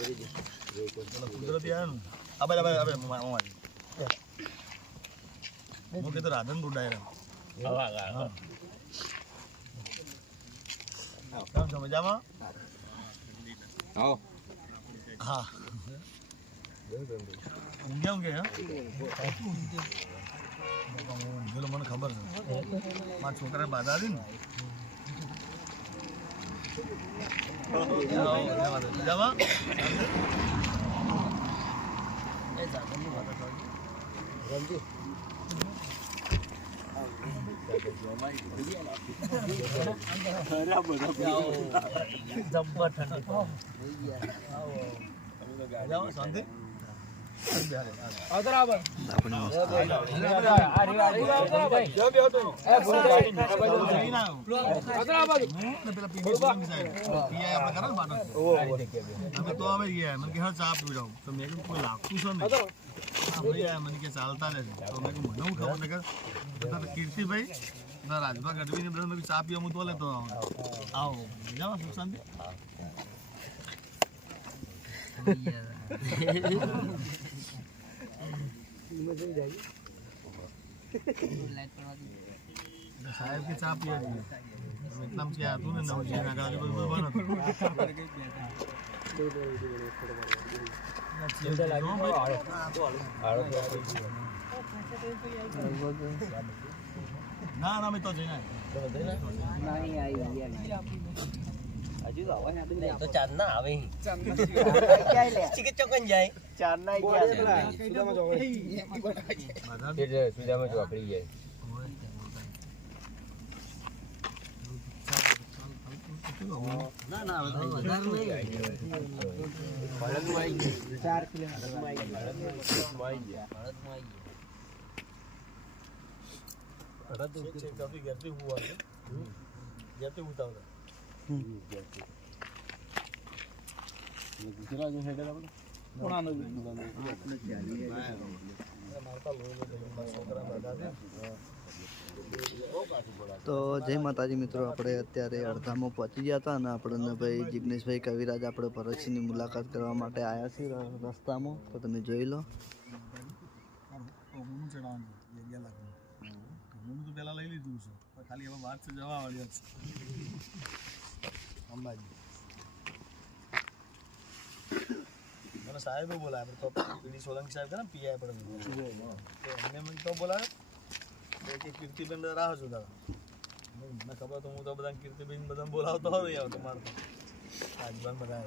કુદરતી આવ્યા ને હું કીધું રાધનપુર ડાયરા છો મજામાં? હા ઊંઘ્યા મને ખબર છે મારા છોકરાને બાધા હતી ને મજામાં શાંતિ ચાલતા કીર્તિભાઈ રાજભા ગઢવી ને બધા ચા પીવા હું તો લેતો આવો જાઓ સુખ શાંતિ साहेब की चाप पिया इतना क्या तूने नवजी ना गाली बोल बोल ना ना मैं तो जाना नहीं आई हजू आवे नहीं तो चांद ना आवे चांद क्या ले चिके चौकन जाए चांद ना क्या सुधा में चौकड़ी ये सुधा में चौकड़ी है ना ना વધારે નહીં ભારતમાં આવી ગયા 4 કિલોમીટર આવી ગયા ભારત છે કાફી ગરમી हुआ है जाते होता होगा ये दूसरा जो है डरा पुराना તો જય માતાજી મિત્રો, આપણે અત્યારે અડધામાં પહોંચી ગયા હતા અને આપણને ભાઈ જિગ્નેશભાઈ કવિરાજ આપણે ભરતસિંહની મુલાકાત કરવા માટે આવ્યા છીએ રસ્તામાં, તો તમે જોઈ લો. તો પહેલા લઈ લીધું છે, ખાલી હવે વાત છે જવા વાળી છે અંબાજી. મને સાહેબ બોલાય તો પીડી સોલંકી સાહેબ ને પીઆઈ આપણે એમને મને તો બોલાવે કીર્તિબેન રાહ જોતા મને ખબર તો હું તો બધા કીર્તિબેન બધા બોલાવતો હોય યાર તમારે રાજભાન બધા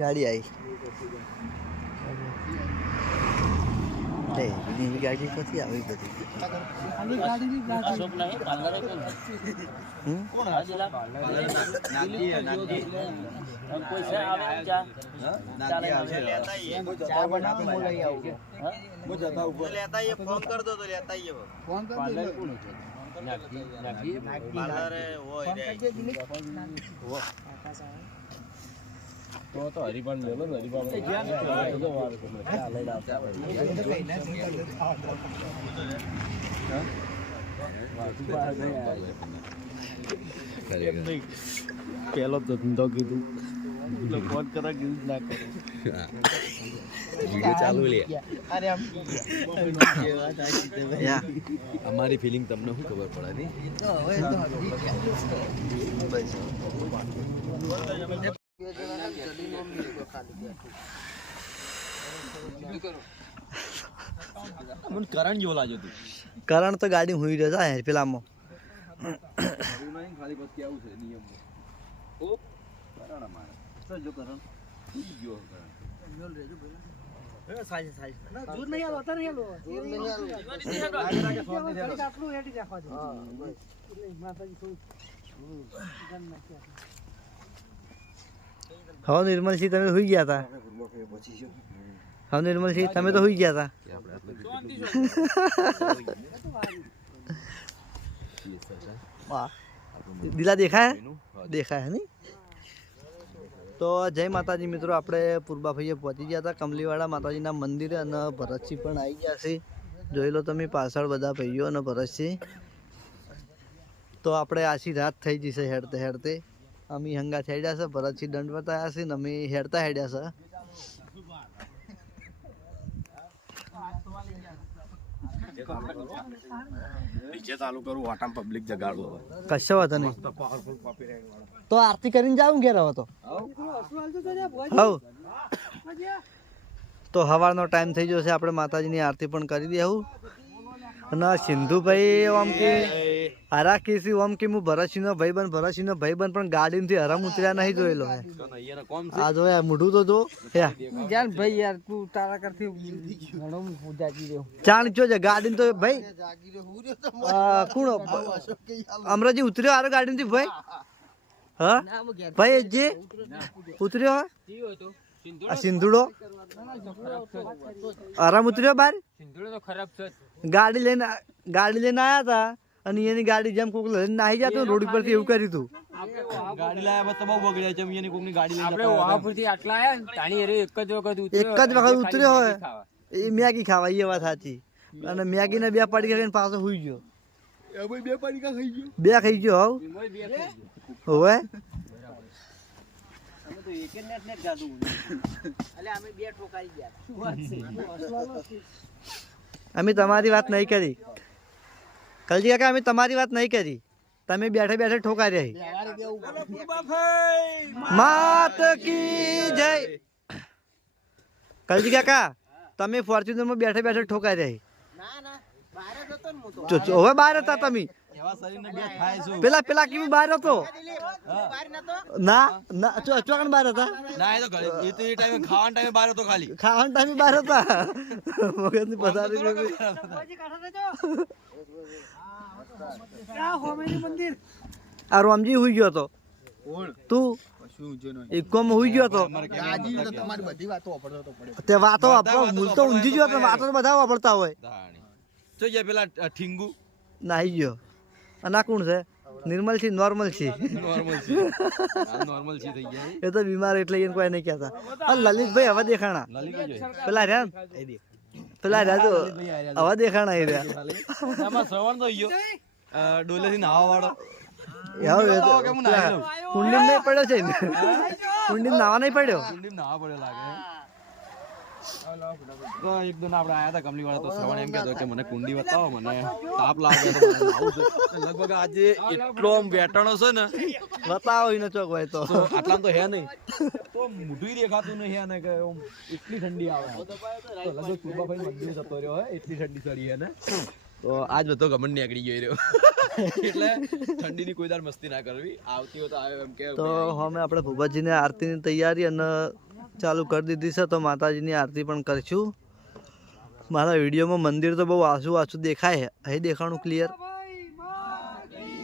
ગાડી આવી ગાડી પછી આવી બધી फोन कर दो तो लेता ही फोन कर तो हरिपान ले लो हरिपान પેલો ધંધો કીધું એટલે ફોન કરા કીધું ના કરે ચાલુ લે અમારી ફિલિંગ તમને શું ખબર પડે નહીં કરણ જેવો લાગ્યો તું. કરણ તો ગાડી હુઈ રહ્યો છે પેલામાં ખાલી પછી આવું છે નિયમમાં ઓ કરણ અમારે જો કરણ જો કરણ રેજો પેલા સાઈઝ સાઈઝ ના દૂર નહીં આલો અત્યારે નહીં આલો દૂર નહીં આલો આટલું હેડી રાખવા દે હા બસ એટલે માતાજી થોડું ગન નાખ્યા. હા નિર્મલસિંહ તમે હુઈ ગયા હતા. હા નિર્મલસિંહ તમે તો હુઈ ગયા હતા. દિલા દેખાય દેખાય નહીં. તો જય માતાજી મિત્રો, આપણે પૂર્બાભાઈએ પહોંચી ગયા હતા કમલીવાળા માતાજીના મંદિરે અને ભરતસિંહ પણ આવી ગયા છે. જોઈ લો તમે પાછળ બધા ભાઈઓ અને ભરતસિંહ. તો તો આપણે આછી રાત થઈ જશે હેડતે હેડતે અમે હંગા હેડ્યા છે ભરતથી દંડ બતાવ્યા છે ને અમે હેડતા હેડ્યા નીચે ચાલુ કરું વાટામ પબ્લિક જગાડું છે કશો વાતો નહીં તો આરતી કરીને જાઉં ઘેર હવે તો હવ તો સવારનો ટાઈમ થઈ જશે આપણે માતાજીની આરતી પણ કરી દેવું અને સિંધુભાઈ આમ કે હરા કેસી આમ કે હું ભરતસિંહનો ભાઈબંધ પણ ગાડીમાંથી હરામ ઉતર્યા નહીં જોયેલો હે આ જો યાર મોઢું તો જો જાન ભાઈ યાર તું તારા કરથી ઘણો જાગી રહ્યો ચાણ જો છે ગાડી તો ભાઈ કોણ અમરાજી ઉતર્યો હારો ગાડીમાંથી ભાઈ હા ભાઈ જે ઉતર્યો આ સિંધુડો આરામ ઉતર્યો બાર ગાડી લઈને આયા હતા અને એની ગાડી જેમ કોક લઈને નાહી જતો રોડ ઉપરથી એવું કર્યું હતું ગાડી લાયા તો બહુ બગડ્યા છે એની કોકની ગાડી લઈને આપણે વાહપુરથી આટલા આયા તાણી એરે એક જ વખત ઉતર્યો હોય એ મેગી ખાવા એ વાત સાચી અને મેગી ને બે પડી ખાઈને પાછો હુઈ ગયો બે ખાઈ ગયો હવ હવે અમે તમારી વાત નહીં કરી કલજી કાકા અમે તમારી વાત નહીં કરી તમે બેઠે બેઠે ઠોકાઈ રહી માત કી જય કલજી કાકા તમે ફોર્ચ્યુનર માં બેઠે બેઠે ઠોકાઈ રહી હવે બહાર હતા તમે પેલા કેવું બહાર હતો ના ચોકણ બહાર હતા ખાવાના ટાઈમે બહાર હતો ખાલી ખાવાના ટાઈમે બહાર હતા મગજની પથારી આ રોમજી હુઈ ગયો હતો તું ઇકોમ હુઈ ગયો હતો તે વાતો મૂળ તો ઊંઘી ગયો હતો વાતો બધા વાપરતા હોય પેલા ઠીંગુ નાહી ગયો અને આ કોણ છે નિર્મલ છે નોર્મલ છે નોર્મલ છે થઈ ગયા એ તો બીમાર એટલે એને કોઈ નહીં કહેતા લલિતભાઈ હવે દેખાણા પેલા રહ્યા તો હવે દેખાણા એ રહ્યા શ્રવણ તો ગયો ડોલે થી નાવા વાળો કુંડી નહીં પડ્યો છે કુંડી નાવા નહીં પડ્યો નાવા પડ્યો લાગે તો એક દિન આપણે આયા હતા કમલી વાળા તો શ્રવણ એમ કહેતો કે મને કુંડી બતાવો મને તાપ લાગે તો લગભગ આજે એટલો આમ વેટાણો છે ને બતાવો એને ચોક હોય તો આટલા તો હે નહીં તો મોઢું દેખાતું નહીં ને કે એટલી ઠંડી આવે તો લગભગ સુબાભાઈ મંદિર જતો રહ્યો હોય એટલી ઠંડી ચડી હે ને તો આજ બધો ગમન નીકળી ગયો રહ્યો એટલે ઠંડીની કોઈ દાર મસ્તી ના કરવી આવતી હોય તો આવે એમ કે તો અમે આપણે ભૂપતજીને આરતીની તૈયારી અને ચાલુ કરી દીધી છે તો માતાજીની આરતી પણ કરશું મારા વિડીયોમાં મંદિર તો બહુ આછું દેખાય અહીં દેખાણું ક્લિયર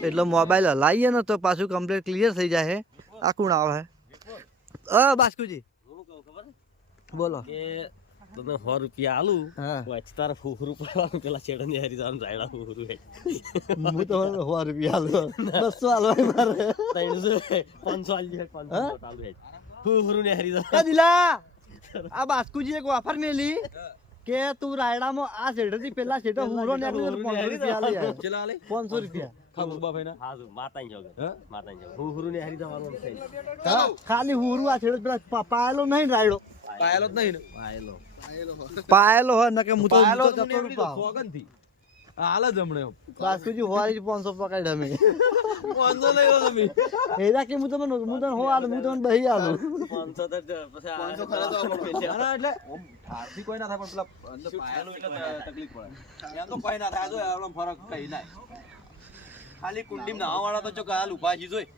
એટલે મોબાઈલ હલાવીએ ને તો પાછું કમ્પ્લીટ ક્લિયર થઈ જાય આ કોણ આવે બાસ્કુજી બોલો તમે 100 રૂપિયા આલું પછી તારે ફૂફરું પડવાનું પેલા છેડે ની હારી જવાનું રાયડા ફૂફરું હું તો 100 રૂપિયા આલું 200 આલવા મારે 300 500 આલી 500 આલુ ફૂફરું ને હારી જવાનું દિલા આ બાસ્કુજી એક ઓફર મેલી કે તું રાયડામાં આ શેઠથી પેલા શેઠ હુરો ને 500 રૂપિયા લે ચલા લે 500 રૂપિયા સુબાભાઈ ના હા માતાઈ જોગે ફૂફરું ને હારી જવાનું છે ખાલી હુરું આ શેઠ પેલા પાયેલો નહીં રાયડો પાયેલો જ નહીં ને પાયેલો હોય ને કે હું તો પાયેલો જતો રૂપા સોગન થી હાલ જ હમણે બાસ્કુજી હોવારી 500 પકડ અમે 500 લઈ લો તમે એડા કે હું તમને હો આલું હું તમને બહી આલું 500 તો પછી 500 ખરા તો એટલે ઠારથી કોઈ ના થાય પણ પેલા અંદર પાયેલો એટલે તકલીફ પડે એમ તો કોઈ ના થાય જો આપણો ફરક કઈ ના ખાલી કુંડી નાવા વાળા તો જો કાલ ઉપાજી જોઈ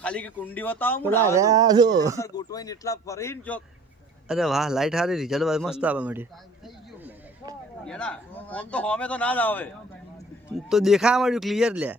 ખાલી કે કુંડી બતાવો પેલા રહ્યા જો ગોટવાઈને એટલા ફરીને જો અરે વાહ લાઈટ હારી રિઝલ્ટ મસ્ત આવે મળી એડા ફોન તો હોમે તો ના જ આવે તો દેખાવા મળ્યું ક્લિયર લે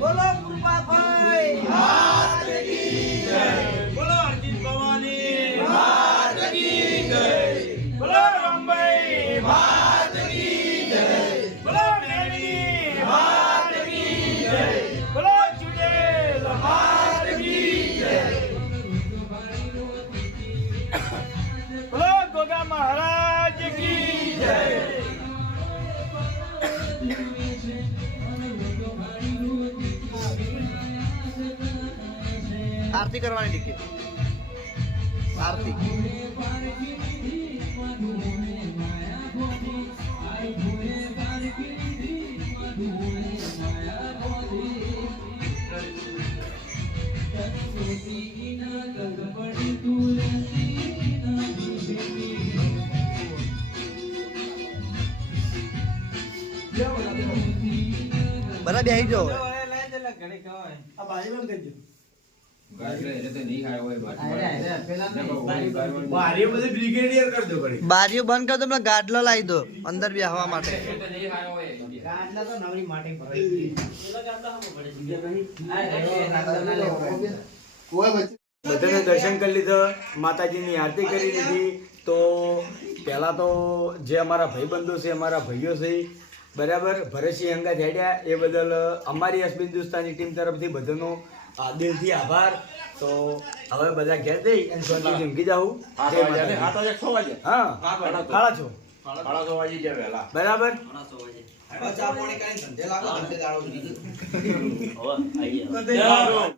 બોલો કૃપાભાઈ બોલો અર્જિત ભવાની માત કી જય બોલો રામભાઈ માત કી જય બોલો મેની માત કી જય બોલો ચુડેલ માત કી જય બોલો ગોગા મહારાજ કી જય આરતી કરવાની લીખી આરતી બધા બેસી જાઓ બારીઓ બંધ કર દો પેલા ગાડલો લાવી દો અંદર બેસવા માટે બધાને દર્શન કરી લીધા માતાજીની આરતી કરી લીધી તો પહેલા તો જે અમારા ભાઈબંધો છે અમારા ભાઈઓ છે બરાબર ભરતસિંહ અંગા હેડ્યા એ બદલ અમારી એસબી હિન્દુસ્તાની ટીમ તરફથી બધાનો દિલથી આભાર તો હવે બધા ઘેર જઈ અને શાંતિથી ઊંઘી જાઉં હા 6:30 બરાબર હવે આઈ ગયા